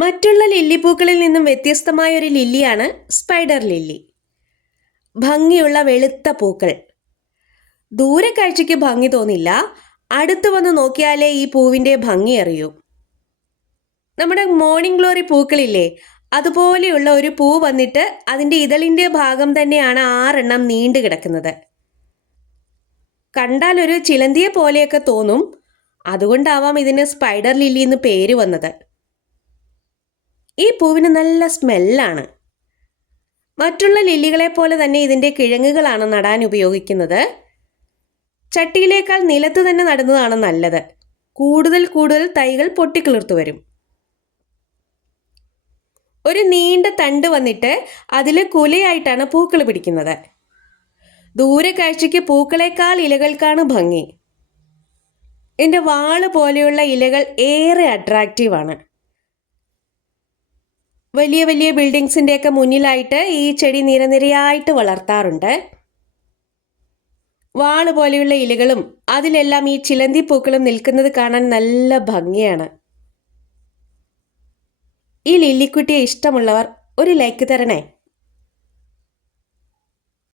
മറ്റുള്ള ലില്ലിപ്പൂക്കളിൽ നിന്നും വ്യത്യസ്തമായ ഒരു ലില്ലിയാണ് സ്പൈഡർ ലില്ലി. ഭംഗിയുള്ള വെളുത്ത പൂക്കൾ. ദൂരക്കാഴ്ചയ്ക്ക് ഭംഗി തോന്നില്ല. അടുത്ത് വന്ന് നോക്കിയാലേ ഈ പൂവിന്റെ ഭംഗി അറിയൂ. നമ്മുടെ മോർണിംഗ് ഗ്ലോറി പൂക്കളില്ലേ? അതുപോലെയുള്ള ഒരു പൂ വന്നിട്ട് അതിന്റെ ഇതളിന്റെ ഭാഗം തന്നെയാണ് ആറെണ്ണം നീണ്ടു കിടക്കുന്നത്. കണ്ടാൽ ഒരു ചിലന്തിയെ പോലെയൊക്കെ തോന്നും. അതുകൊണ്ടാവാം ഇതിന് സ്പൈഡർ ലില്ലി എന്ന് പേര് വന്നത്. ഈ പൂവിന് നല്ല സ്മെല്ലാണ്. മറ്റുള്ള ലില്ലികളെ പോലെ തന്നെ ഇതിന്റെ കിഴങ്ങുകളാണ് നടാൻ ഉപയോഗിക്കുന്നത്. ചട്ടിയിലേക്കാൾ നിലത്ത് തന്നെ നടുന്നതാണ് നല്ലത്. കൂടുതൽ കൂടുതൽ തൈകൾ പൊട്ടിക്കിളിർത്തു വരും. ഒരു നീണ്ട തണ്ട് വന്നിട്ട് അതിൽ കുലയായിട്ടാണ് പൂക്കൾ പിടിക്കുന്നത്. ദൂരെ കാഴ്ചയ്ക്ക് പൂക്കളേക്കാൾ ഇലകൾക്കാണ് ഭംഗി. എന്റെ വാൾ പോലെയുള്ള ഇലകൾ ഏറെ അട്രാക്റ്റീവാണ് വലിയ വലിയ ബിൽഡിങ്സിന്റെയൊക്കെ മുന്നിലായിട്ട് ഈ ചെടി നിരനിരയായിട്ട് വളർത്താറുണ്ട്. വാൾ പോലെയുള്ള ഇലകളും അതിലെല്ലാം ഈ ചിലന്തി പൂക്കളും നിൽക്കുന്നത് കാണാൻ നല്ല ഭംഗിയാണ്. ഈ ലില്ലിക്കുട്ടിയെ ഇഷ്ടമുള്ളവർ ഒരു ലൈക്ക് തരണേ.